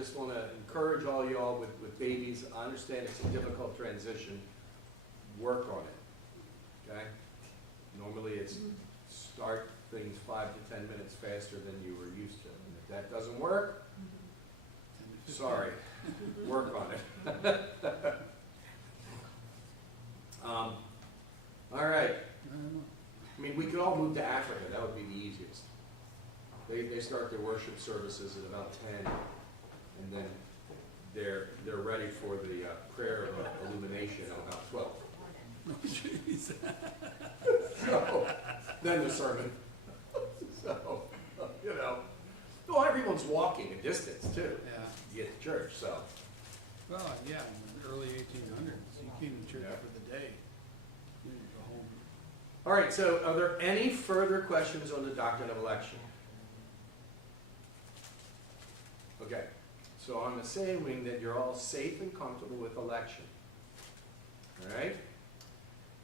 just want to encourage all y'all with babies. I understand it's a difficult transition. Work on it, okay? Normally it's start things 5 to 10 minutes faster than you were used to. And if that doesn't work, sorry, work on it. All right. I mean, we could all move to Africa. That would be the easiest. They start their worship services at about 10, and then they're ready for the prayer of illumination at about 12. Oh, jeez. So, then the sermon. So, you know. Well, everyone's walking a distance, too, Yeah. to get to church, so. Well, yeah, in the early 1800s, you came to church Yeah. for the day. You didn't go home. All right, so are there any further questions on the doctrine of election? Okay, so I'm assuming that you're all safe and comfortable with election. All right?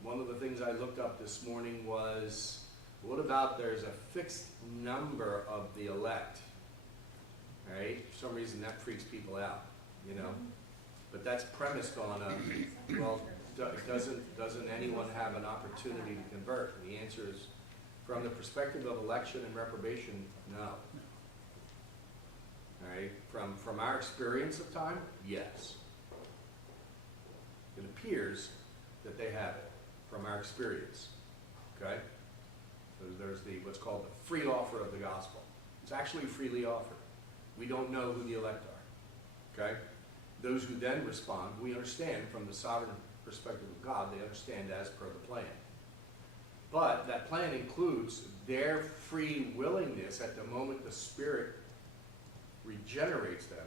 One of the things I looked up this morning was, what about there's a fixed number of the elect? All right? For some reason that freaks people out, you know? But that's premised on well, doesn't anyone have an opportunity to convert? And the answer is, from the perspective of election and reprobation, no. All right? From our experience of time, yes. It appears that they have it from our experience. Okay? So there's what's called the free offer of the gospel. It's actually freely offered. We don't know who the elect are. Okay? Those who then respond, we understand from the sovereign perspective of God, they understand as per the plan. But that plan includes their free willingness at the moment the Spirit regenerates them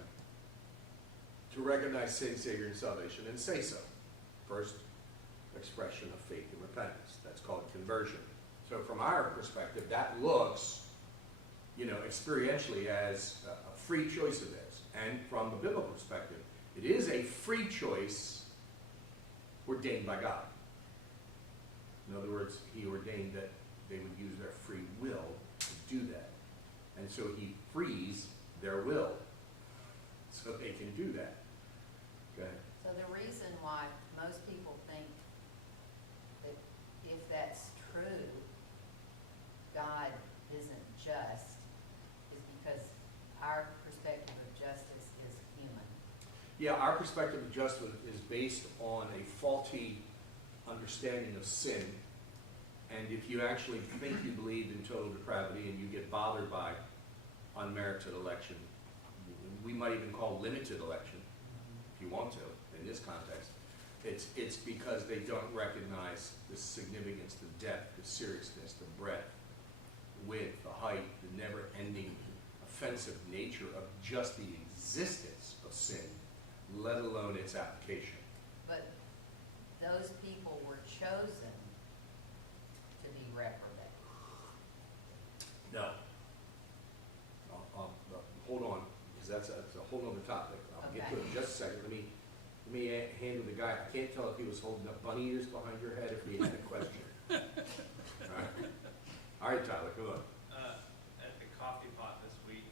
to recognize sin, Savior, and salvation and say so. First expression of faith and repentance. That's called conversion. So from our perspective, that looks, experientially as a free choice of theirs. And from a biblical perspective, it is a free choice ordained by God. In other words, he ordained that they would use their free will to do that. And so he frees their will so they can do that. Okay. So the reason why most people think that if that's true, God isn't just, is because our perspective of justice is human. Yeah, our perspective of justice is based on a faulty understanding of sin. And if you actually think you believe in total depravity and you get bothered by unmerited election, we might even call limited election, if you want to, in this context, it's because they don't recognize the significance, the depth, the seriousness, the breadth, width, the height, the never-ending offensive nature of just the existence of sin, let alone its application. But those people were chosen to be reprobate. No. Hold on, because that's a whole other topic. I'll get to it in just a second. Let me handle the guy. I can't tell if he was holding up bunny ears behind your head if he had a question. All right, Tyler, come on. At the coffee pot this week,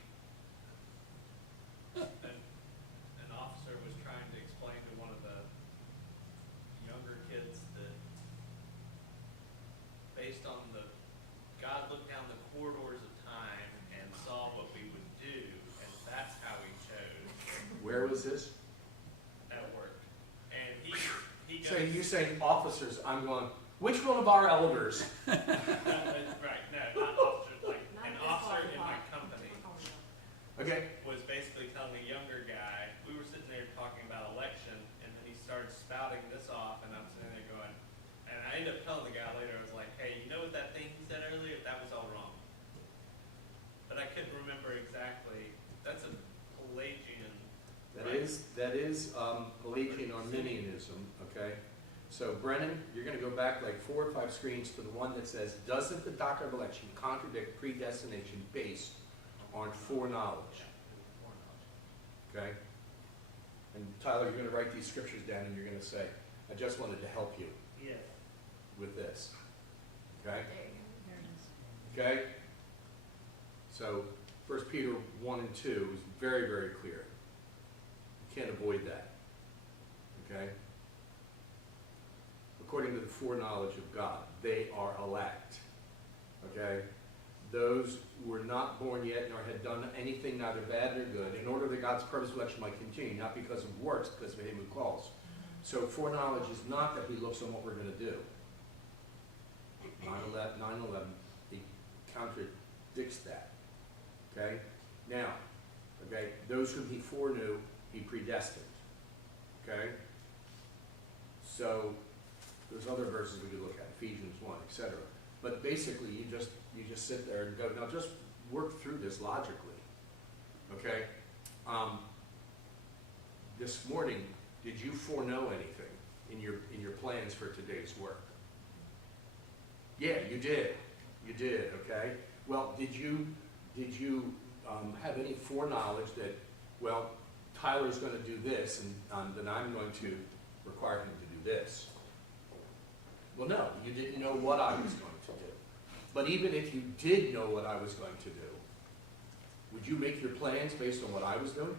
an officer was trying to explain to one of the younger kids that based on God looked down the corridors of time and saw what we would do, and that's how he chose. Where was this? At work. And he goes, So you saying officers, I'm going, which one of our elders? right, no, not officers, like an officer in my company Okay. was basically telling a younger guy, we were sitting there talking about election, and then he started spouting this off, and I'm sitting there going, and I ended up telling the guy later, I was like, hey, you know what that thing he said earlier? That was all wrong. But I couldn't remember exactly. That's a Pelagian. That is Pelagian Arminianism, okay? So Brennan, you're going to go back like 4 or 5 screens to the one that says, doesn't the doctrine of election contradict predestination based on foreknowledge? Okay? And Tyler, you're going to write these scriptures down and you're going to say, I just wanted to help you Yes. with this. Okay? Okay? So 1 Peter 1 and 2 is very, very clear. can't avoid that. Okay? According to the foreknowledge of God, they are elect. Okay? Those who were not born yet nor had done anything neither bad nor good, in order that God's purpose of election might continue, not because of works, because of him who calls. So foreknowledge is not that he looks on what we're going to do. 9/11, he contradicts that. Okay? Now, okay, those whom he foreknew, he predestined. Okay? So, there's other verses we could look at, Ephesians 1, etc. But basically, you just sit there and go, now just work through this logically. Okay? This morning, did you foreknow anything in your plans for today's work? Yeah, you did. You did, okay? Well, did you have any foreknowledge that, well, Tyler's going to do this, and then I'm going to require him to do this? Well, no, you didn't know what I was going to do. But even if you did know what I was going to do, would you make your plans based on what I was doing?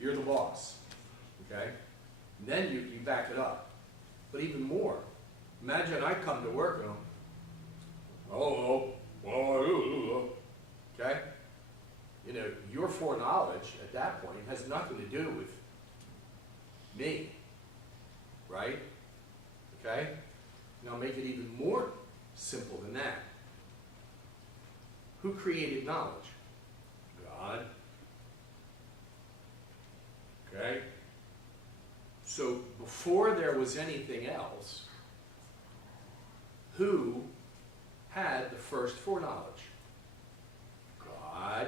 You're the boss, okay? And then you back it up. But even more, imagine I come to work and okay? You know, your foreknowledge at that point has nothing to do with me, right? Okay? Now make it even more simple than that. Who created knowledge? God. Okay? So before there was anything else, who had the first foreknowledge? God.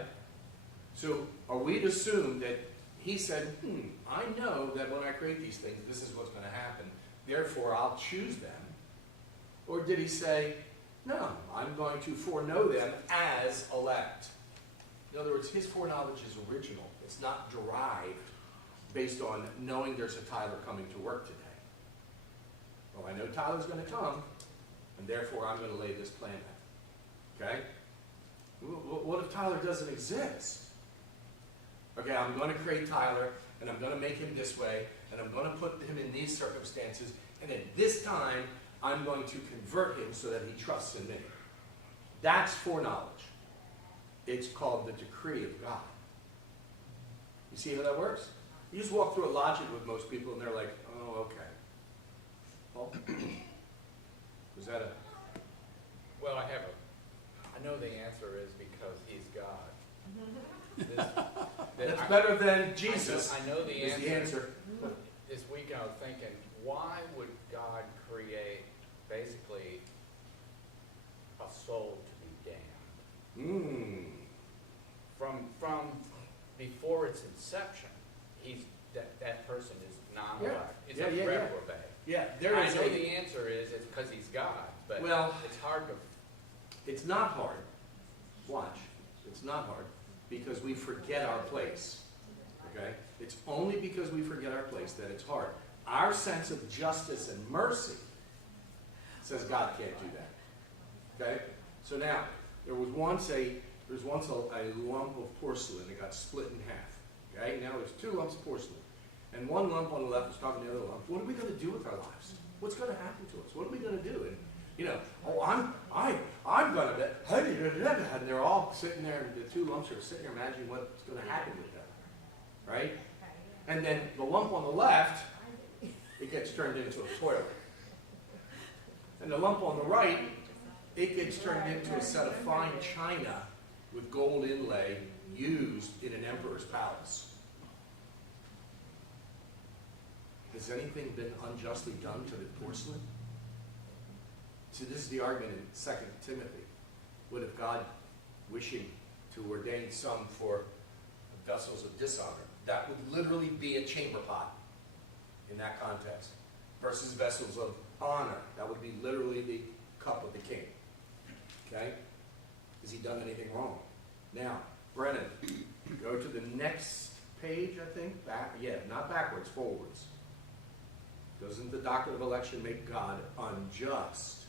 So are we to assume that he said, I know that when I create these things, this is what's going to happen, therefore I'll choose them? Or did he say, no, I'm going to foreknow them as elect? In other words, his foreknowledge is original. It's not derived based on knowing there's a Tyler coming to work today. Well, I know Tyler's going to come, and therefore I'm going to lay this plan out. Okay? What if Tyler doesn't exist? Okay, I'm going to create Tyler, and I'm going to make him this way, and I'm going to put him in these circumstances, and at this time, I'm going to convert him so that he trusts in me. That's foreknowledge. It's called the decree of God. You see how that works? You just walk through a logic with most people, and they're like, oh, okay. Well, was that a... Well, I know the answer is because he's God. That's better than Jesus. I know the is the answer. This week I was thinking, why would God create basically a soul to be damned? From before its inception, that person is non-elect. It's a reprobate. Yeah, there is. I know the answer is it's because he's God, but it's hard to. It's not hard. Watch. It's not hard because we forget our place. Okay? It's only because we forget our place that it's hard. Our sense of justice and mercy says God can't do that. Okay? So now, there was once a lump of porcelain that got split in half. Okay? Now there's two lumps of porcelain. And one lump on the left was talking to the other lump. What are we going to do with our lives? What's going to happen to us? What are we going to do? And you know, I'm going to, and they're all sitting there, and the two lumps are sitting there imagining what's going to happen with them, right? And then the lump on the left, it gets turned into a toilet. And the lump on the right, it gets turned into a set of fine china with gold inlay used in an emperor's palace. Has anything been unjustly done to the porcelain? So this is the argument in 2 Timothy. What if God, wishing to ordain some for vessels of dishonor, that would literally be a chamber pot in that context, versus vessels of honor, that would be literally the cup of the king. Okay? Has he done anything wrong? Now, Brennan, go to the next page, I think. Not backwards, forwards. Doesn't the doctrine of election make God unjust?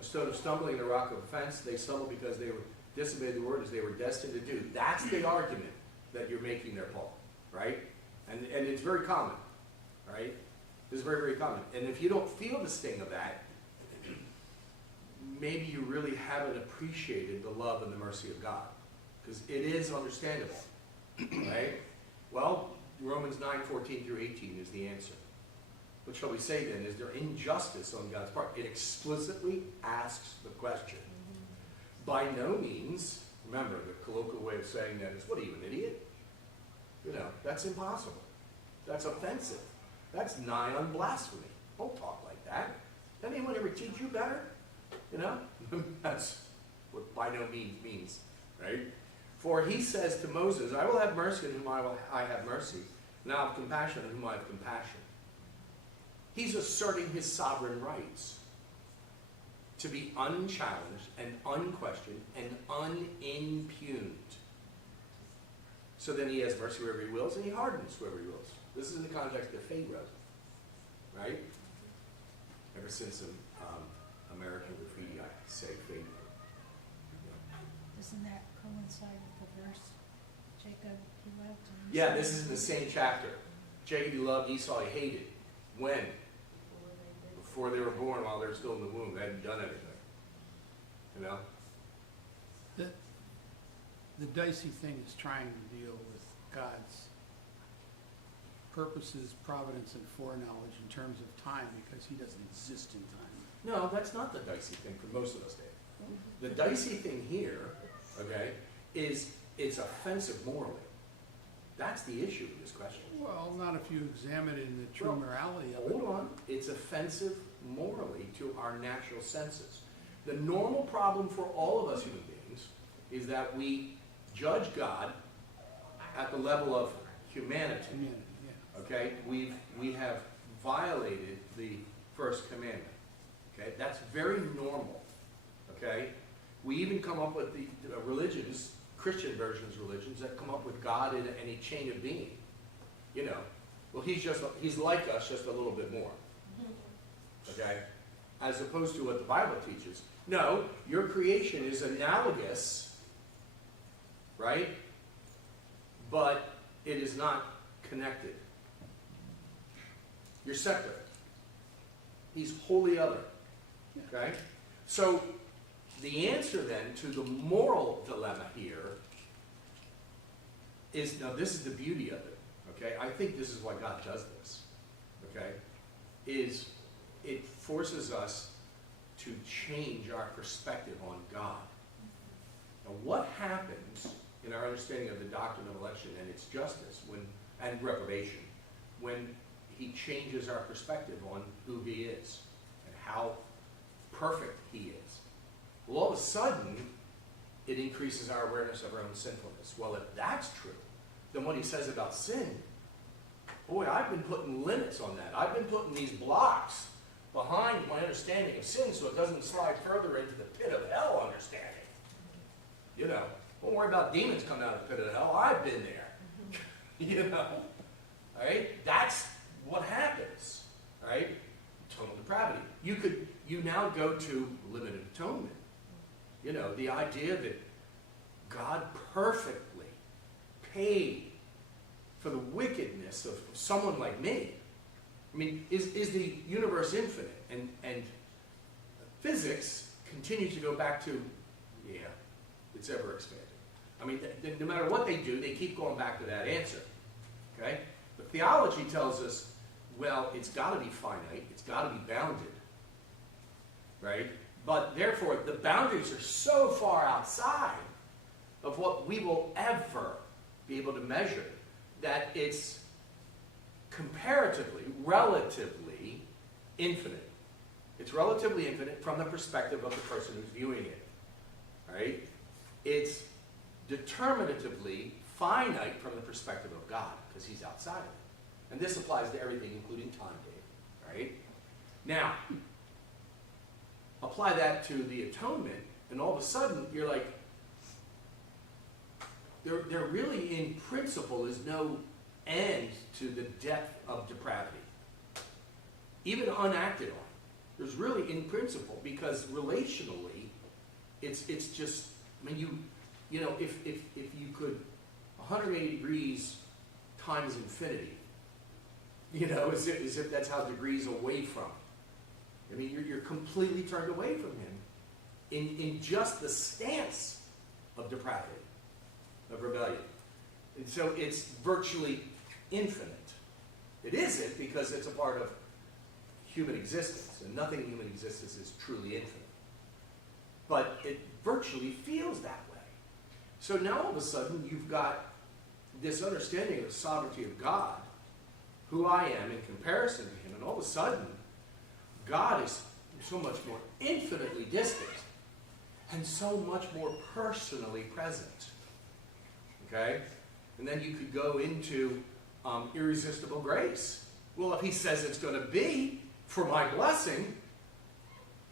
A stone of stumbling and a rock of offense, they stumble because they disobeyed the word as they were destined to do. That's the argument. that you're making there, Paul, right? And it's very common, right? It's very, very common. And if you don't feel the sting of that, maybe you really haven't appreciated the love and the mercy of God, because it is understandable, right? Well, Romans 9:14 through 18 is the answer. What shall we say then? Is there injustice on God's part? It explicitly asks the question. By no means, remember, the colloquial way of saying that is, what are you, an idiot? You know, that's impossible. That's offensive. That's nigh on blasphemy. Don't talk like that. Did anyone ever teach you better? You know? That's what by no means means, right? For he says to Moses, I will have mercy on whom I have mercy, and I'll have compassion on whom I have compassion. He's asserting his sovereign rights to be unchallenged and unquestioned and unimpugned. So then he has mercy wherever he wills, and he hardens wherever he wills. This is in the context of Pharaoh, right? Ever since American graffiti, I say Pharaoh. Doesn't that coincide with the verse, Jacob he loved and Yeah, this is in the same chapter. Jacob he loved, Esau he hated. When? Before they were born, while they were still in the womb. They hadn't done anything. You know? The dicey thing is trying to deal with God's purposes, providence, and foreknowledge in terms of time, because he doesn't exist in time. No, that's not the dicey thing for most of us, Dave. The dicey thing here, okay, is it's offensive morally. That's the issue with this question. Well, not if you examine it in the true Well, morality of it. Hold on. It's offensive morally to our natural senses. The normal problem for all of us human beings is that we judge God at the level of humanity. Humanity, yeah. Okay? We have violated the first commandment. Okay? That's very normal. Okay? We even come up with the religions, Christian versions of religions, that come up with God in a chain of being. You know, well, he's like us, just a little bit more. Okay? As opposed to what the Bible teaches. No, your creation is analogous, right? But it is not connected. You're separate. He's wholly other. Okay? So, the answer then to the moral dilemma here is, now this is the beauty of it, okay? I think this is why God does this, okay? Is it forces us to change our perspective on God. Now what happens in our understanding of the doctrine of election and its justice and reprobation when he changes our perspective on who he is and how perfect he is? Well, all of a sudden, it increases our awareness of our own sinfulness. Well, if that's true, then what he says about sin, boy, I've been putting limits on that. I've been putting these blocks behind my understanding of sin so it doesn't slide further into the pit of hell understanding. You know, don't worry about demons coming out of the pit of hell. I've been there. You know? All right? That's what happens. All right? Total depravity. You now go to limited atonement. You know, the idea that God perfectly paid for the wickedness of someone like me. I mean, is the universe infinite? And physics continues to go back to, yeah, it's ever expanding. I mean, no matter what they do, they keep going back to that answer. Okay? But theology tells us, well, it's got to be finite. It's got to be bounded. Right? But therefore, the boundaries are so far outside of what we will ever be able to measure that it's comparatively, relatively infinite. It's relatively infinite from the perspective of the person who's viewing it. Right? It's determinatively finite from the perspective of God, because he's outside of it. And this applies to everything, including time, Dave. Right? Now, apply that to the atonement, and all of a sudden, you're like, there really, in principle, is no end to the depth of depravity. Even unacted on. There's really, in principle, because relationally, it's just, I mean, you know, if you could 180 degrees times infinity. You know, as if that's how degrees away from. I mean, you're completely turned away from him in just the stance of depravity, of rebellion. And so it's virtually infinite. It isn't because it's a part of human existence, and nothing in human existence is truly infinite. But it virtually feels that way. So now all of a sudden you've got this understanding of the sovereignty of God, who I am in comparison to him, and all of a sudden God is so much more infinitely distant and so much more personally present. Okay? And then you could go into irresistible grace. Well, if he says it's going to be for my blessing,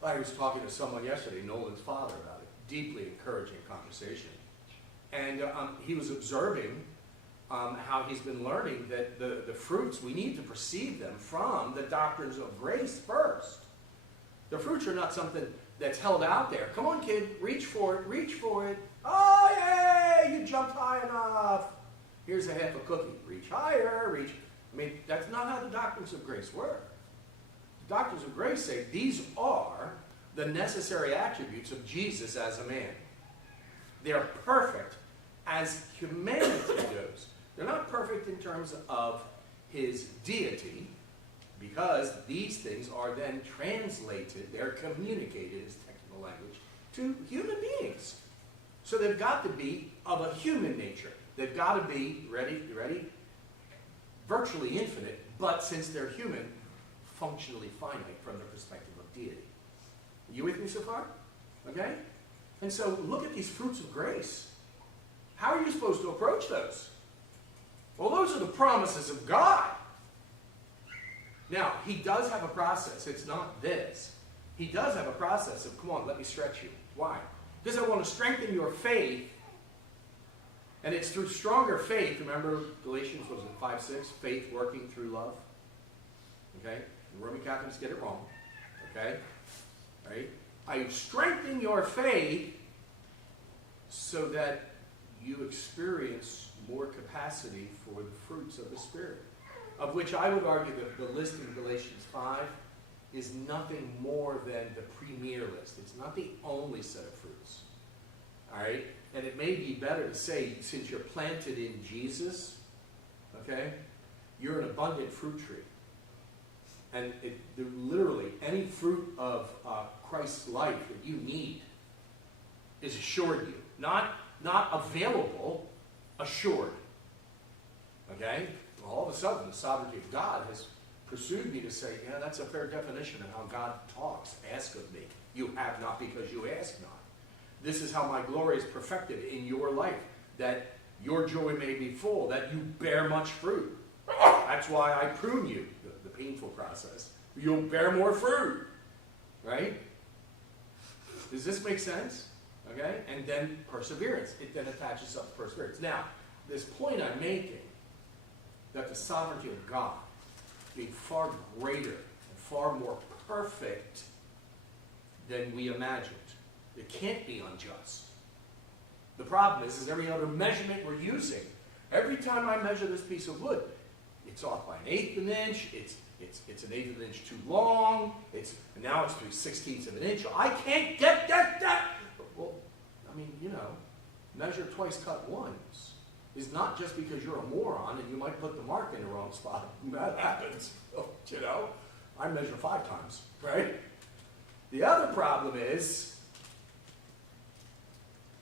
I was talking to someone yesterday, Nolan's father, about it. Deeply encouraging conversation. And he was observing how he's been learning that the fruits, we need to perceive them from the doctrines of grace first. The fruits are not something that's held out there. Come on, kid, reach for it, reach for it. Oh, yay, you jumped high enough. Here's a half a cookie. Reach higher, reach. I mean, that's not how the doctrines of grace work. The doctrines of grace say these are the necessary attributes of Jesus as a man. They're perfect as humanity goes. They're not perfect in terms of his deity, because these things are then translated, they're communicated as technical language, to human beings. So they've got to be of a human nature. They've got to be, ready, virtually infinite, but since they're human, functionally finite from the perspective of deity. Are you with me so far? Okay? And so look at these fruits of grace. How are you supposed to approach those? Well, those are the promises of God. Now, he does have a process. It's not this. He does have a process of, come on, let me stretch you. Why? Because I want to strengthen your faith. And it's through stronger faith. Remember Galatians, was it 5:6? Faith working through love. Okay? The Roman Catholics get it wrong. Okay? Right? I strengthen your faith so that you experience more capacity for the fruits of the Spirit. Of which I would argue that the list in Galatians 5 is nothing more than the premier list. It's not the only set of fruits. All right? And it may be better to say, since you're planted in Jesus, okay, you're an abundant fruit tree. And literally, any fruit of Christ's life that you need is assured you. Not available, assured. Okay? All of a sudden, the sovereignty of God has pursued me to say, yeah, that's a fair definition of how God talks. Ask of me. You have not because you ask not. This is how my glory is perfected in your life, that your joy may be full, that you bear much fruit. That's why I prune you, the painful process. You'll bear more fruit. Right? Does this make sense? Okay? And then perseverance. It then attaches up to perseverance. Now, this point I'm making, that the sovereignty of God being far greater and far more perfect than we imagined. It can't be unjust. The problem is every other measurement we're using, every time I measure this piece of wood, it's off by 1/8 of an inch, it's 1/8 of an inch too long, now it's 3/16 of an inch. I can't get that. Well, I mean, measure twice, cut once is not just because you're a moron and you might put the mark in the wrong spot. That happens, I measure 5 times, right? The other problem is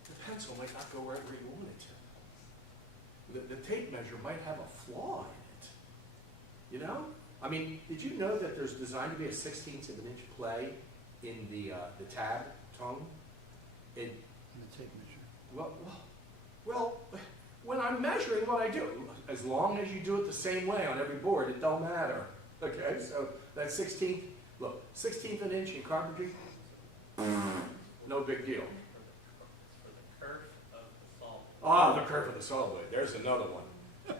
the pencil might not go wherever you want it to. The tape measure might have a flaw in it, I mean, did you know that there's designed to be a 1/16 of an inch play in the tab tone? In the tape measure. Well, when I'm measuring what I do, as long as you do it the same way on every board, it don't matter. Okay, so that 16th of an inch in carpentry, no big deal. For the curve of the saw. Ah, the curve of the saw blade. There's another one.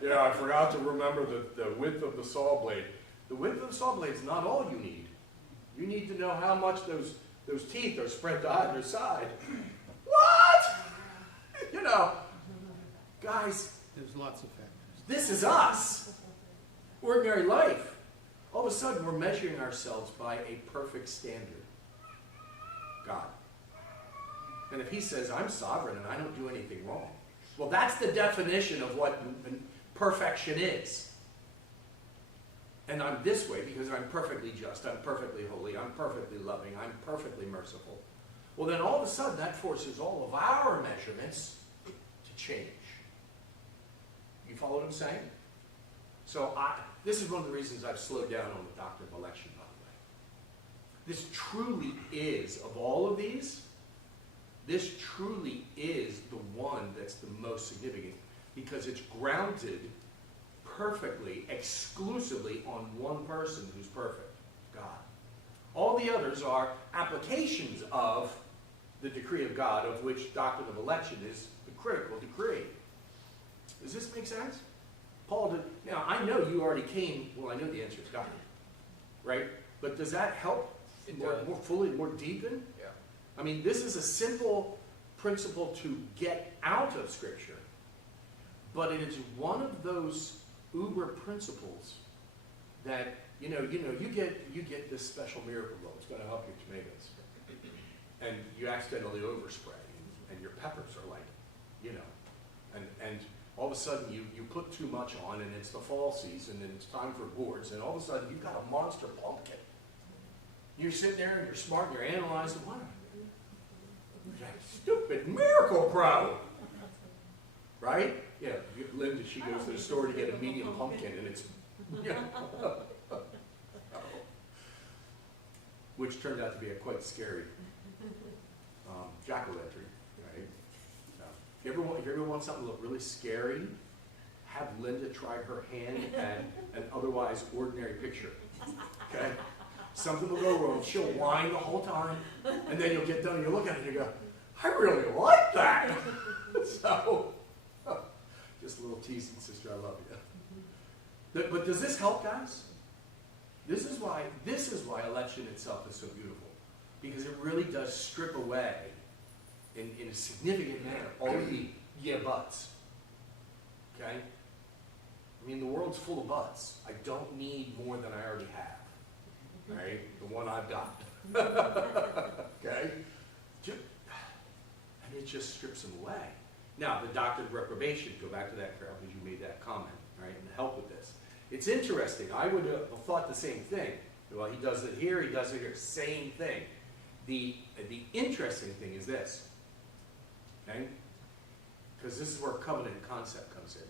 Yeah, I forgot to remember the width of the saw blade. The width of the saw blade is not all you need. You need to know how much those teeth are spread to either side. What? Guys, There's lots of factors. This is us. Ordinary life. All of a sudden, we're measuring ourselves by a perfect standard. God. And if he says, I'm sovereign and I don't do anything wrong, well, that's the definition of what perfection is. And I'm this way because I'm perfectly just, I'm perfectly holy, I'm perfectly loving, I'm perfectly merciful. Well, then all of a sudden, that forces all of our measurements to change. You follow what I'm saying? So this is one of the reasons I've slowed down on the doctrine of election, by the way. This truly is, of all of these, this truly is the one that's the most significant because it's grounded perfectly, exclusively on one person who's perfect, God. All the others are applications of the decree of God, of which doctrine of election is the critical decree. Does this make sense? Paul did. Now, I know you already came, well, I know the answer is God, right? But does that help more fully, more deepen? Yeah. I mean, this is a simple principle to get out of Scripture, but it is one of those uber principles that, you get this special miracle though. It's going to help your tomatoes. And you accidentally overspray, and your peppers are like, and all of a sudden you put too much on, and it's the fall season, and it's time for gourds, and all of a sudden you've got a monster pumpkin. You're sitting there, and you're smart, and you're analyzing, what? That stupid miracle grow. Right? Yeah, Linda, she goes to the store to get a medium pumpkin, and it's, which turned out to be a quite scary jack-o'-lantern, right? If you ever want something to look really scary, have Linda try her hand at an otherwise ordinary picture. Okay? Something will go wrong. She'll whine the whole time, and then you'll get done and you look at it and you go, I really like that. So, just a little teasing, sister, I love you. But does this help, guys? This is why election itself is so beautiful. Because it really does strip away, in a significant manner, all the yeah buts. Okay? I mean, the world's full of buts. I don't need more than I already have. Right? The one I've got. Okay? And it just strips them away. Now, the doctrine of reprobation, go back to that, Carol, because you made that comment, right? And help with this. It's interesting. I would have thought the same thing. Well, he does it here, he does it here. Same thing. The interesting thing is this. Okay? Because this is where covenant concept comes in.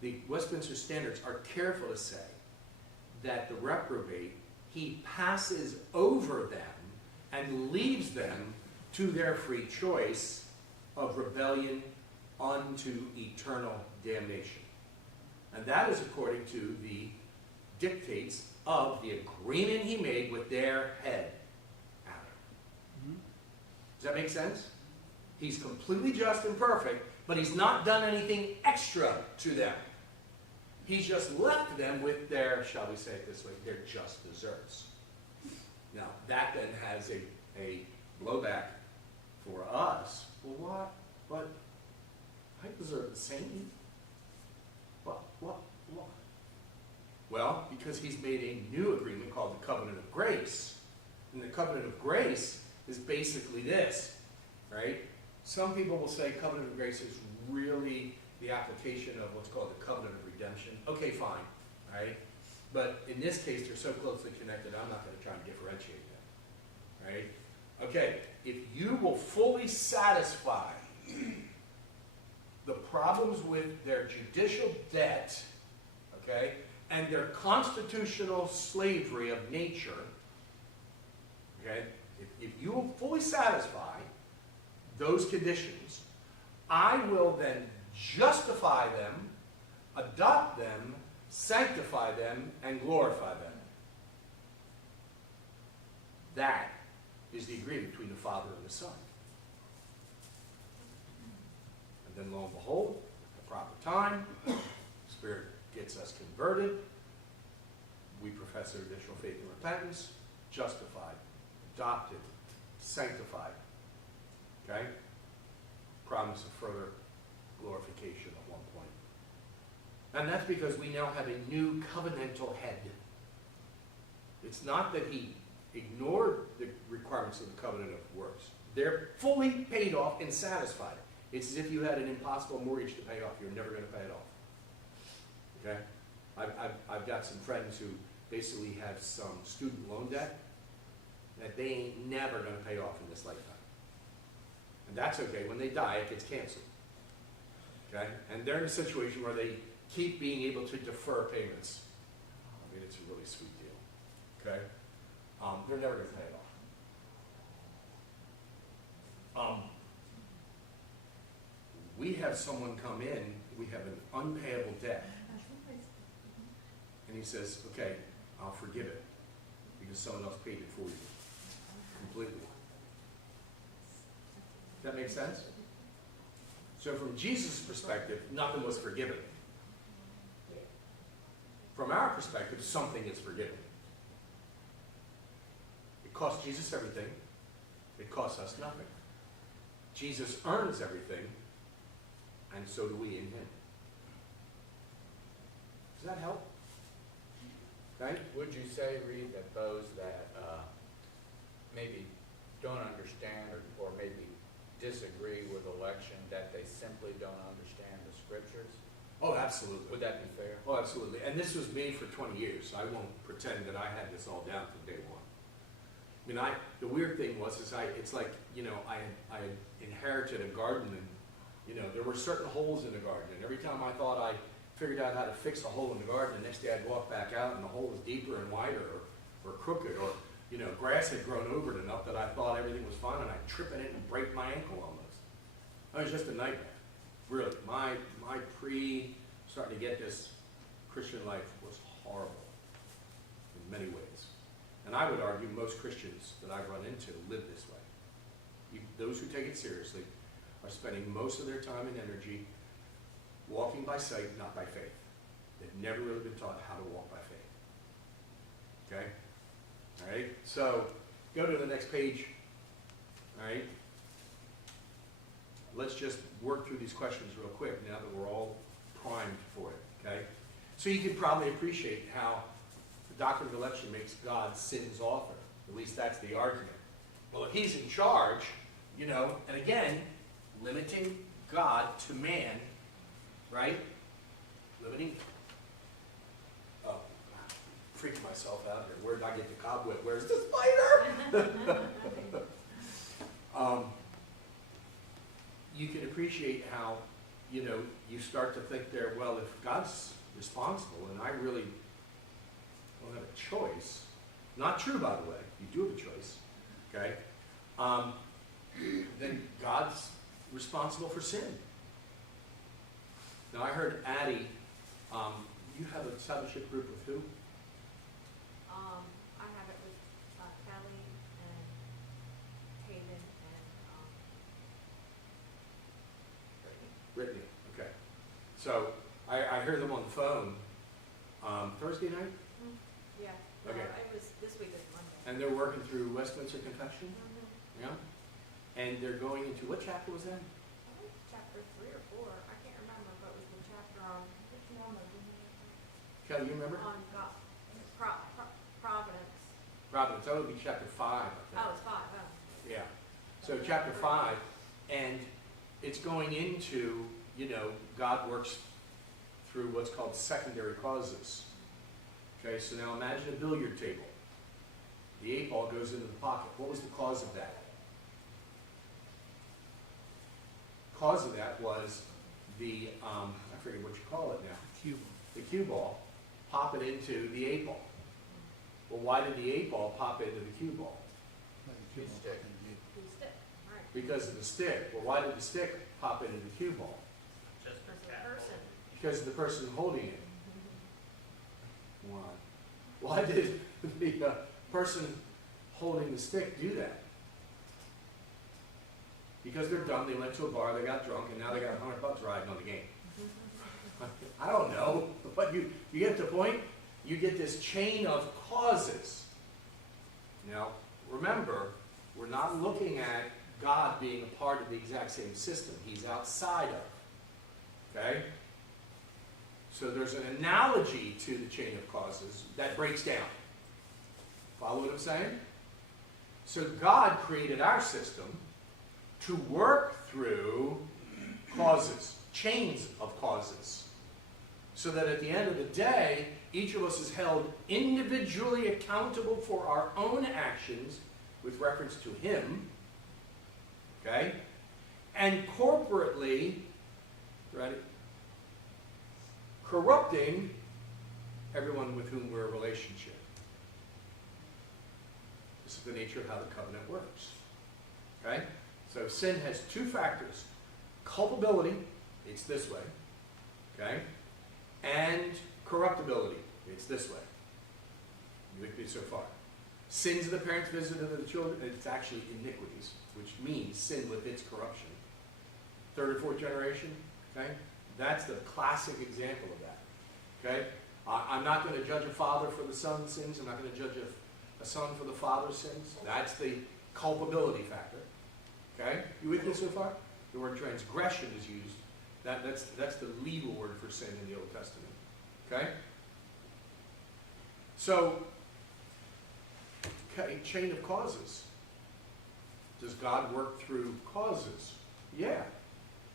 The Westminster Standards are careful to say that the reprobate, he passes over them and leaves them to their free choice of rebellion unto eternal damnation. And that is according to the dictates of the agreement he made with their head, Adam. Does that make sense? He's completely just and perfect, but he's not done anything extra to them. He's just left them with their, shall we say it this way, their just desserts. Now, that then has a blowback for us. Well, what? But I deserve the same. What? Well, because he's made a new agreement called the Covenant of Grace. And the Covenant of Grace is basically this, right? Some people will say Covenant of Grace is really the application of what's called the Covenant of Redemption. Okay, fine, right? But in this case, they're so closely connected, I'm not going to try and differentiate them, right? Okay, if you will fully satisfy the problems with their judicial debt, okay, and their constitutional slavery of nature, okay, if you will fully satisfy those conditions, I will then justify them, adopt them, sanctify them, and glorify them. That is the agreement between the Father and the Son. And then lo and behold, at the proper time, the Spirit gets us converted. We profess our initial faith and repentance, justified, adopted, sanctified. Okay? Promise of further glorification at one point. And that's because we now have a new covenantal head. It's not that he ignored the requirements of the covenant of works. They're fully paid off and satisfied. It's as if you had an impossible mortgage to pay off. You're never going to pay it off. Okay? I've got some friends who basically have some student loan debt that they ain't never going to pay off in this lifetime. And that's okay. When they die, it gets canceled. Okay? And they're in a situation where they keep being able to defer payments. I mean, it's a really sweet deal. Okay? They're never going to pay it off. We have someone come in, we have an unpayable debt, and he says, okay, I'll forgive it, because someone else paid it for you, completely. Does that make sense? So from Jesus' perspective, nothing was forgiven. From our perspective, something is forgiven. It cost Jesus everything. It costs us nothing. Jesus earns everything, and so do we in him. Does that help? Okay? Would you say, Reed, that those that maybe don't understand or maybe disagree with election, that they simply don't understand the scriptures? Oh, absolutely. Would that be fair? Oh, absolutely. And this was me for 20 years. I won't pretend that I had this all down from day one. I mean, the weird thing was, it's like, you know, I had inherited a garden, and, you know, there were certain holes in the garden, and every time I thought I figured out how to fix a hole in the garden, the next day I'd walk back out and the hole was deeper and wider, or crooked, or, you know, grass had grown over it enough that I thought everything was fine, and I'd trip in it and break my ankle almost. It was just a nightmare. Really, my starting to get this Christian life was horrible in many ways. And I would argue most Christians that I've run into live this way. Those who take it seriously are spending most of their time and energy walking by sight, not by faith. They've never really been taught how to walk by faith. Okay? All right? So, go to the next page. All right? Let's just work through these questions real quick now that we're all primed for it. Okay? So you can probably appreciate how the doctrine of election makes God sin's author. At least that's the argument. Well, if he's in charge, you know, and again, limiting God to man, right? Limiting. Oh, freaking myself out here. Where did I get the cobweb? Where's the spider? You can appreciate how, you know, you start to think there, well, if God's responsible and I really don't have a choice, not true, by the way, you do have a choice, okay, then God's responsible for sin. Now, I heard Addie, you have a discipleship group with who? I have it with Kelly and Hayden and Brittany, okay. So, I heard them on the phone Thursday night, yeah. Okay. It was this week is Monday. and they're working through Westminster Confession, yeah? And they're going into, what chapter was that? I think chapter 3 or 4. I can't remember, but it was the chapter on Kelly, you remember? on God, Providence. Providence, that would be chapter 5, I think. Oh, it's 5. Oh. Yeah. So chapter 5, and it's going into, you know, God works through what's called secondary causes. Okay, so now imagine a billiard table. The 8 ball goes into the pocket. What was the cause of that? Cause of that was the, I forget what you call it now, Cube. the cue ball popping into the 8 ball. Well, why did the 8 ball pop into the cue ball? Cube. Stick. The stick. Right. Because of the stick. Well, why did the stick pop into the cue ball? Just for As a cat person. Because of the person holding it. Why? Why did the person holding the stick do that? Because they're dumb, they went to a bar, they got drunk, and now they got $100 riding on the game. I don't know, but you get the point? You get this chain of causes. Now, remember, we're not looking at God being a part of the exact same system. He's outside of. Okay? So there's an analogy to the chain of causes that breaks down. Follow what I'm saying? So God created our system to work through causes, chains of causes, so that at the end of the day, each of us is held individually accountable for our own actions with reference to Him, okay? And corporately, ready? Corrupting everyone with whom we're in a relationship. This is the nature of how the covenant works. Okay? So sin has two factors. Culpability, it's this way. Okay? And corruptibility, it's this way. You with me so far? Sins of the parents visited the children, it's actually iniquities, which means sin with its corruption. Third or fourth generation, okay? That's the classic example of that. Okay? I'm not going to judge a father for the son's sins. I'm not going to judge a son for the father's sins. That's the culpability factor. Okay? You with me so far? The word transgression is used. That's the legal word for sin in the Old Testament. Okay? So, okay, chain of causes. Does God work through causes? Yeah.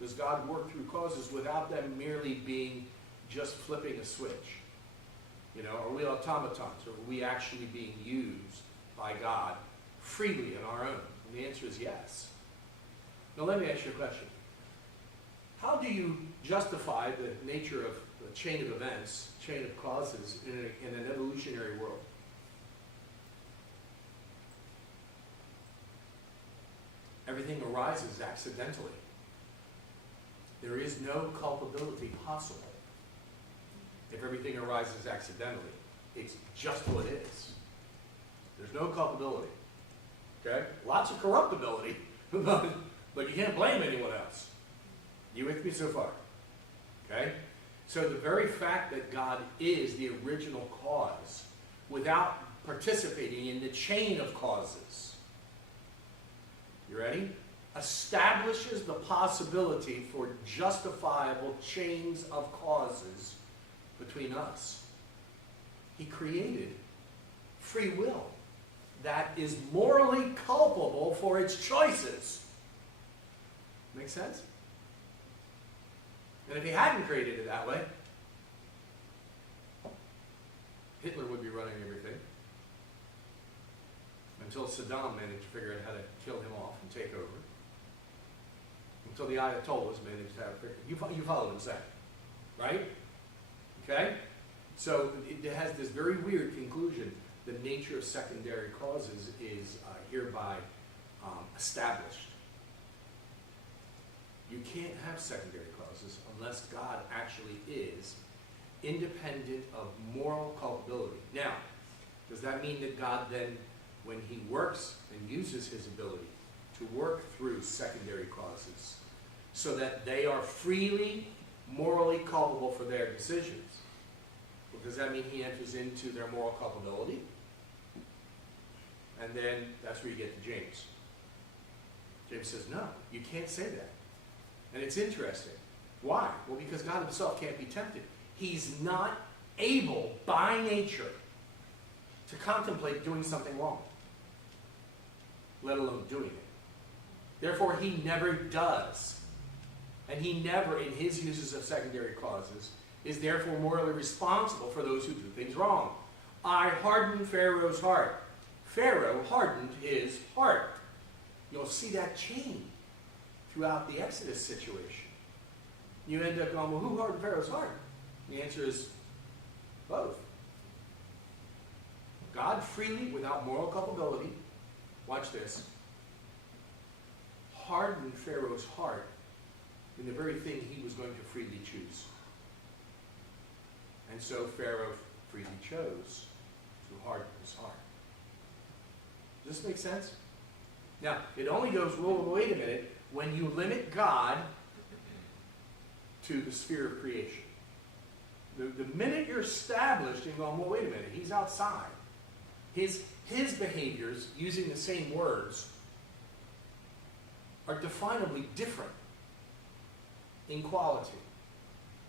Does God work through causes without them merely being just flipping a switch? You know, are we automatons? Or are we actually being used by God freely on our own? And the answer is yes. Now let me ask you a question. How do you justify the nature of the chain of events, chain of causes in an evolutionary world? Everything arises accidentally. There is no culpability possible if everything arises accidentally. It's just what it is. There's no culpability. Okay? Lots of corruptibility, but you can't blame anyone else. You with me so far? Okay? So the very fact that God is the original cause, without participating in the chain of causes, you ready? Establishes the possibility for justifiable chains of causes between us. He created free will that is morally culpable for its choices. Make sense? And if he hadn't created it that way, Hitler would be running everything until Saddam managed to figure out how to kill him off and take over. Until the Ayatollahs managed to have you follow what I'm saying, right? Okay? So it has this very weird conclusion. The nature of secondary causes is hereby established. You can't have secondary causes unless God actually is independent of moral culpability. Now, does that mean that God then, when he works and uses his ability to work through secondary causes so that they are freely, morally culpable for their decisions, well, does that mean he enters into their moral culpability? And then that's where you get to James. James says, no, you can't say that. And it's interesting. Why? Well, because God himself can't be tempted. He's not able, by nature, to contemplate doing something wrong, let alone doing it. Therefore, he never does. And he never, in his uses of secondary causes, is therefore morally responsible for those who do things wrong. I hardened Pharaoh's heart. Pharaoh hardened his heart. You'll see that chain throughout the Exodus situation. You end up going, well, who hardened Pharaoh's heart? The answer is both. God freely, without moral culpability, watch this, hardened Pharaoh's heart in the very thing he was going to freely choose. And so Pharaoh freely chose to harden his heart. Does this make sense? Now, it only goes, well, wait a minute, when you limit God to the sphere of creation. The minute you're established and going, well, wait a minute, he's outside. His behaviors, using the same words, are definably different in quality.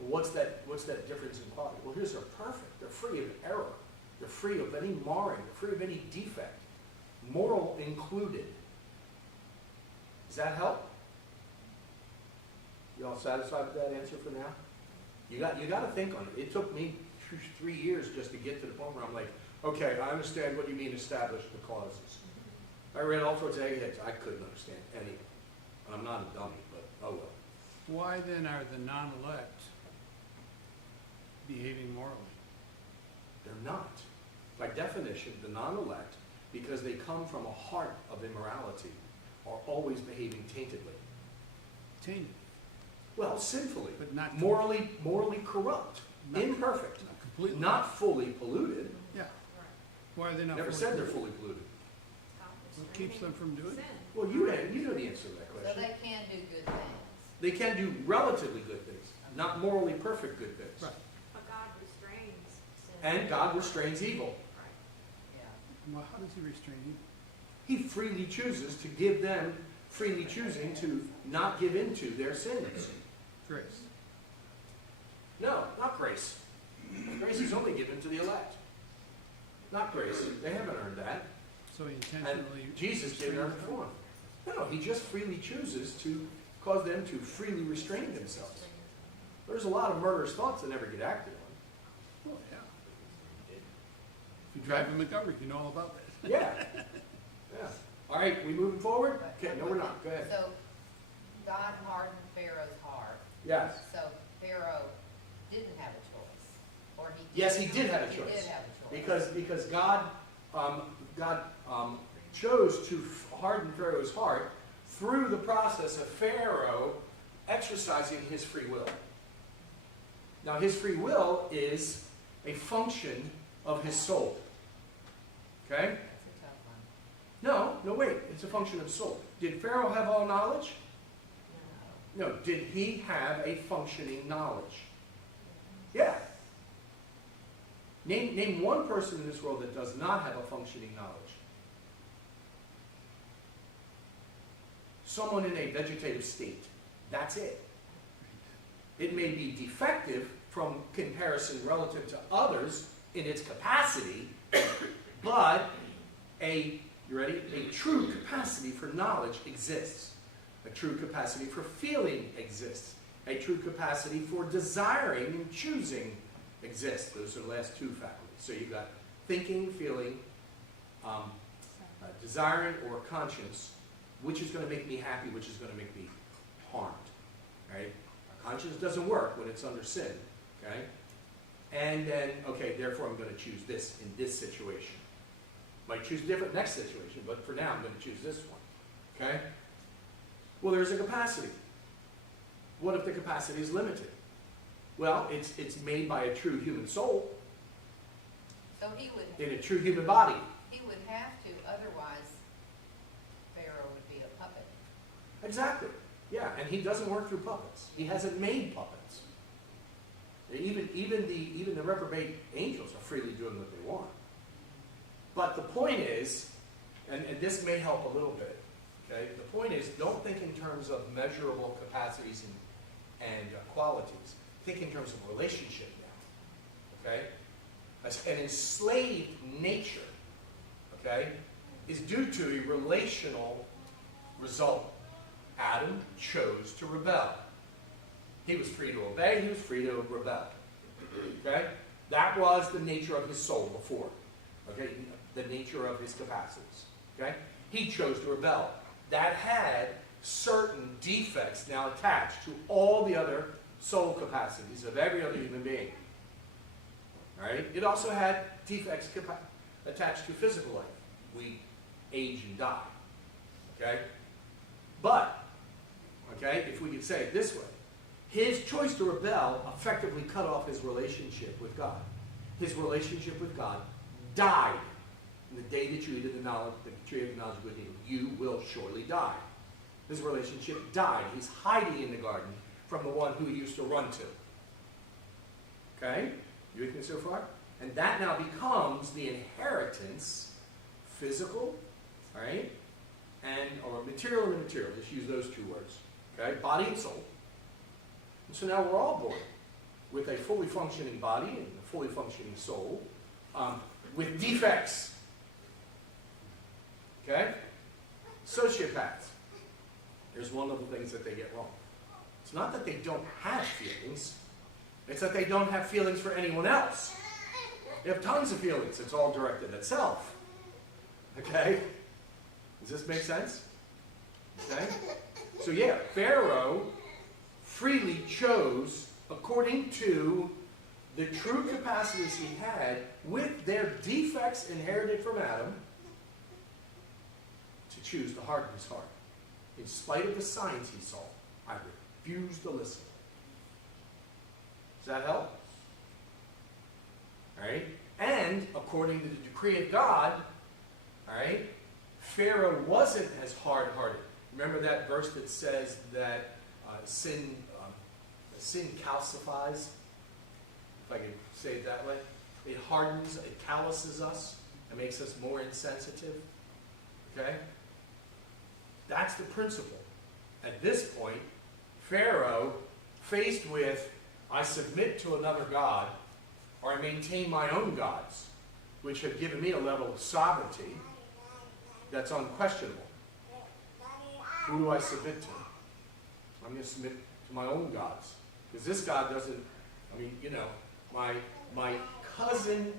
Well, what's that difference in quality? Well, his are perfect. They're free of error. They're free of any marring. They're free of any defect, moral included. Does that help? You all satisfied with that answer for now? You got to think on it. It took me 3 years just to get to the point where I'm like, okay, I understand what you mean establish the clauses. I read all sorts of eggheads. I couldn't understand any of them. And I'm not a dummy, but oh well. Why then are the non-elect behaving morally? They're not. By definition, the non-elect, because they come from a heart of immorality, are always behaving taintedly. Tainted, Well, sinfully, but not morally corrupt, Not- imperfect, not completely. not fully polluted. Yeah. Right. Why are they not? Never fully said they're polluted? fully polluted. Stop What keeps them from doing it? sin. Well, you know the answer to that So question. they can do good things. They can do relatively good things, not morally perfect good things. Right. But God restrains sin. And God restrains evil. Right. Yeah. Well, how does he restrain you? He freely chooses to give them, freely choosing to not give into their sins. Grace. No, not grace. Grace is only given to the elect. Not grace. They haven't earned that. So he And intentionally. Jesus didn't earn it for them. No, he just freely chooses to cause them to freely restrain themselves. There's a lot of murderous thoughts that never get acted on. Well, yeah. If you drive in Montgomery, you know all about that. Yeah. Yeah. All right, we moving forward? But- Okay, no, we're not. Go ahead. So God hardened Pharaoh's heart. Yes. So Pharaoh didn't have a choice, or he did. Yes, he did have a He choice. did have a choice. Because God chose to harden Pharaoh's heart through the process of Pharaoh exercising his free will. Now, his free will is a function of his soul. Okay? That's a tough one. No, wait. It's a function of soul. Did Pharaoh have all knowledge? No. No. Did he have a functioning knowledge? Yeah. Name one person in this world that does not have a functioning knowledge. Someone in a vegetative state. That's it. It may be defective from comparison relative to others in its capacity, but you ready? A true capacity for knowledge exists. A true capacity for feeling exists. A true capacity for desiring and choosing exists. Those are the last two faculties. So you've got thinking, feeling, desiring, or conscience. Which is going to make me happy, which is going to make me harmed. Right? Our conscience doesn't work when it's under sin. Okay? And then, okay, therefore I'm going to choose this in this situation. Might choose a different next situation, but for now I'm going to choose this one. Okay? Well, there's a capacity. What if the capacity is limited? Well, it's made by a true human soul So he would in a true human body. have to, otherwise Pharaoh would be a puppet. Exactly. Yeah, and he doesn't work through puppets. He hasn't made puppets. Even the reprobate angels are freely doing what they want. But the point is, and this may help a little bit, okay? The point is, don't think in terms of measurable capacities and qualities. Think in terms of relationship now, okay? An enslaved nature, okay, is due to a relational result. Adam chose to rebel. He was free to obey, he was free to rebel. Okay? That was the nature of his soul before. Okay? The nature of his capacities. Okay? He chose to rebel. That had certain defects now attached to all the other soul capacities of every other human being. Alright? It also had defects attached to physical life. We age and die. Okay? But, okay, if we could say it this way, his choice to rebel effectively cut off his relationship with God. His relationship with God died. In the day that you eat of the tree of the knowledge of good and evil, you will surely die. His relationship died. He's hiding in the garden from the one who he used to run to. Okay? You with me so far? And that now becomes the inheritance, physical, all right, or material and immaterial. Let's use those two words. Okay? Body and soul. And so now we're all born with a fully functioning body and a fully functioning soul, with defects. Okay? Sociopaths. Here's one of the things that they get wrong. It's not that they don't have feelings, it's that they don't have feelings for anyone else. They have tons of feelings. It's all directed at self. Okay? Does this make sense? Okay? So yeah, Pharaoh freely chose, according to the true capacities he had, with their defects inherited from Adam, to choose to harden his heart. In spite of the signs he saw, I refuse to listen. Does that help? All right? And according to the decree of God, all right, Pharaoh wasn't as hard-hearted. Remember that verse that says that sin calcifies, if I can say it that way? It hardens, it calluses us, it makes us more insensitive. Okay? That's the principle. At this point, Pharaoh, faced with, I submit to another God, or I maintain my own gods, which have given me a level of sovereignty that's unquestionable. Who do I submit to? I'm going to submit to my own gods. Because this God doesn't, I mean, you know, my cousin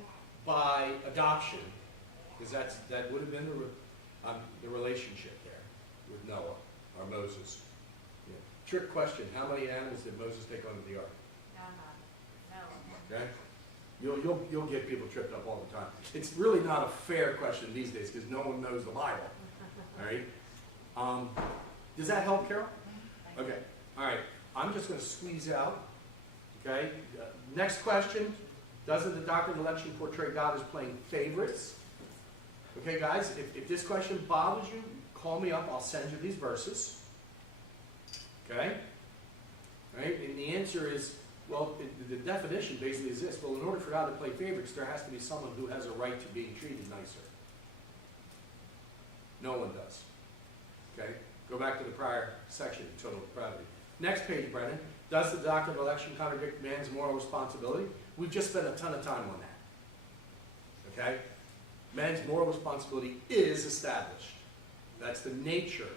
by adoption, because that would have been the relationship there with Noah or Moses. Yeah. Trick question, how many animals did Moses take onto the ark? No. Okay? You'll get people tripped up all the time. It's really not a fair question these days because no one knows the Bible. All right? Does that help, Carol? Okay. All right. I'm just going to squeeze out. Okay? Next question. Doesn't the doctrine of election portray God as playing favorites? Okay, guys, if this question bothers you, call me up. I'll send you these verses. Okay? All right? And the answer is, well, the definition basically is this. Well, in order for God to play favorites, there has to be someone who has a right to being treated nicer. No one does. Okay? Go back to the prior section, total depravity. Next page, Brennan. Does the doctrine of election contradict man's moral responsibility? We've just spent a ton of time on that. Okay? Man's moral responsibility is established. That's the nature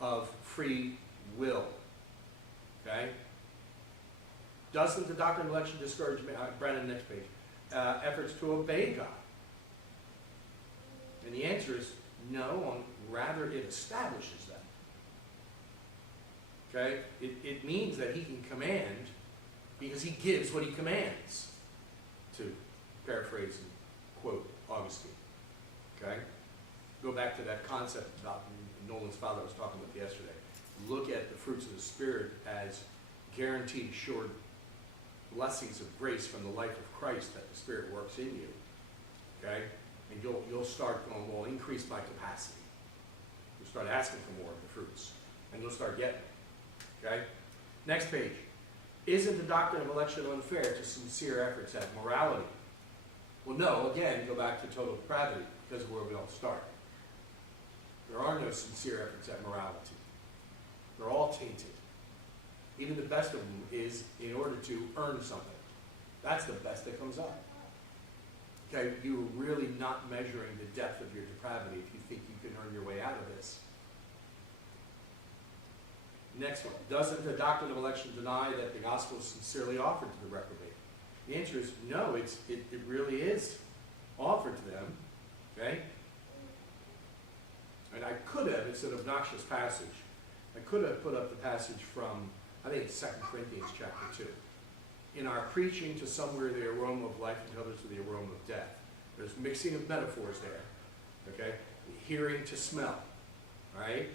of free will. Okay? Doesn't the doctrine of election discourage, Brennan, next page, efforts to obey God? And the answer is no, rather it establishes them. Okay? It means that he can command because he gives what he commands, to paraphrase and quote Augustine. Okay? Go back to that concept about Nolan's father was talking about yesterday. Look at the fruits of the Spirit as guaranteed assured blessings of grace from the life of Christ that the Spirit works in you. Okay? And you'll start going, well, increase my capacity. You'll start asking for more of the fruits. And you'll start getting it. Okay? Next page. Isn't the doctrine of election unfair to sincere efforts at morality? Well, no. Again, go back to total depravity, because of where we all start. There are no sincere efforts at morality. They're all tainted. Even the best of them is in order to earn something. That's the best that comes up. Okay, you're really not measuring the depth of your depravity if you think you can earn your way out of this. Next one. Doesn't the doctrine of election deny that the gospel is sincerely offered to the reprobate? The answer is no, it really is offered to them. Okay? And I could have, it's an obnoxious passage, I could have put up the passage from, I think it's 2 Corinthians chapter 2. In our preaching to some we're the aroma of life and to others to the aroma of death. There's mixing of metaphors there. Okay? Hearing to smell. Alright?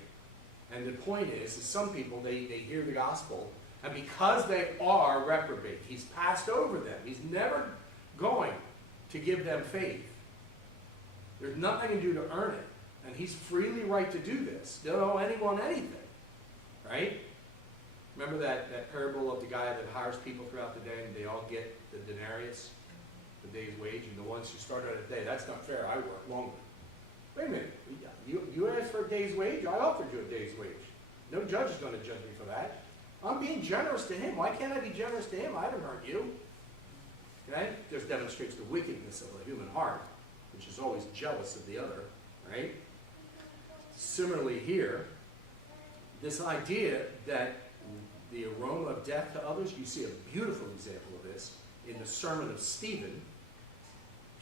And the point is some people, they hear the gospel, and because they are reprobate, he's passed over them. He's never going to give them faith. There's nothing they can do to earn it. And he's freely right to do this. Don't owe anyone anything. Right? Remember that parable of the guy that hires people throughout the day and they all get the denarius, the day's wage, and the ones who start out a day, that's not fair, I work longer. Wait a minute, you asked for a day's wage? I offered you a day's wage. No judge is going to judge me for that. I'm being generous to him. Why can't I be generous to him? I haven't hurt you. Okay? This demonstrates the wickedness of the human heart, which is always jealous of the other, right? Similarly here, this idea that the aroma of death to others, you see a beautiful example of this in the sermon of Stephen,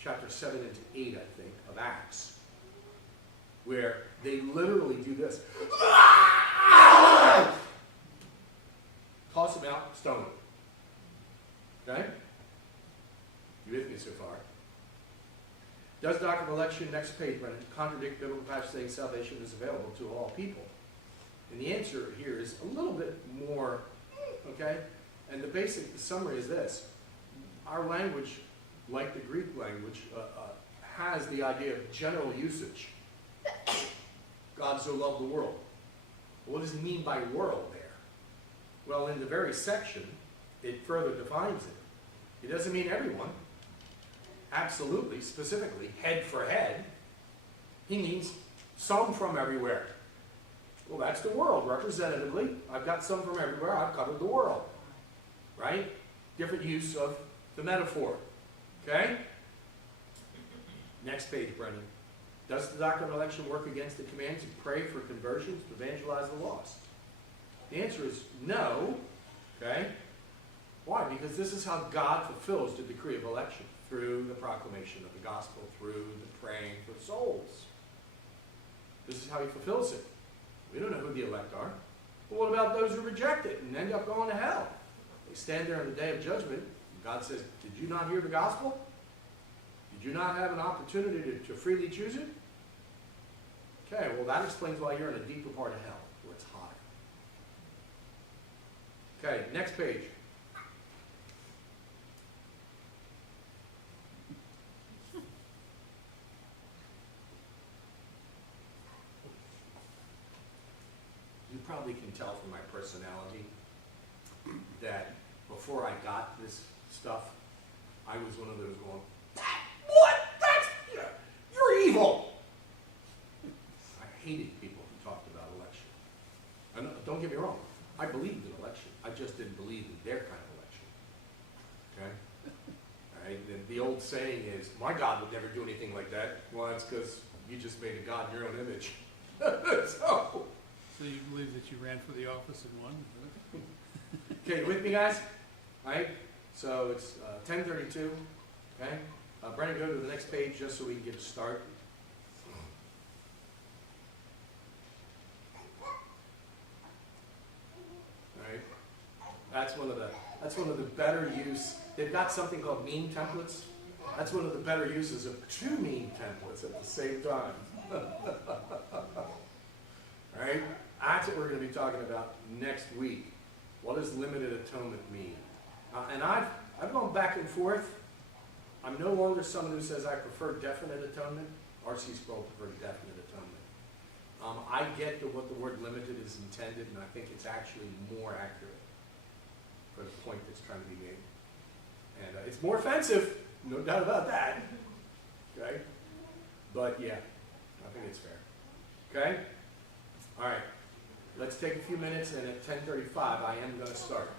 chapter 7 into 8, I think, of Acts, where they literally do this. Toss him out, stone him. Okay? You with me so far? Does the doctrine of election, next page, Brennan, contradict biblical passage saying salvation is available to all people? And the answer here is a little bit more, okay? And the basic summary is this. Our language, like the Greek language, has the idea of general usage. God so loved the world. What does he mean by world there? Well, in the very section, it further defines it. It doesn't mean everyone. Absolutely, specifically, head for head. He means some from everywhere. Well, that's the world, representatively. I've got some from everywhere. I've covered the world. Right? Different use of the metaphor. Okay? Next page, Brendan. Does the doctrine of election work against the command to pray for conversions, to evangelize the lost? The answer is no. Okay? Why? Because this is how God fulfills the decree of election, through the proclamation of the gospel, through the praying for souls. This is how he fulfills it. We don't know who the elect are. But what about those who reject it and end up going to hell? They stand there on the day of judgment, and God says, did you not hear the gospel? Did you not have an opportunity to freely choose it? Okay, well that explains why you're in a deeper part of hell, where it's hotter. Okay, next page. You probably can tell from my personality that before I got this stuff, I was one of those going, what? You're evil! I hated people who talked about election. And don't get me wrong, I believed in election. I just didn't believe in their kind of election. Okay? All right? The old saying is, my God would never do anything like that. Well, that's because you just made a God in your own image. So you believe that you ran for the office and won? Okay, you with me, guys? All right? So it's 10:32. Okay? Brennan, go to the next page just so we can get a start. All right? That's one of the better use. They've got something called meme templates. That's one of the better uses of two meme templates at the same time. All right? That's what we're going to be talking about next week. What does limited atonement mean? And I've gone back and forth. I'm no longer someone who says I prefer definite atonement. R.C. Sproul preferred definite atonement. I get what the word limited is intended, and I think it's actually more accurate for the point that's trying to be made. And it's more offensive, no doubt about that. Okay? But yeah, I think it's fair. Okay? All right. Let's take a few minutes, and at 10:35, I am going to start.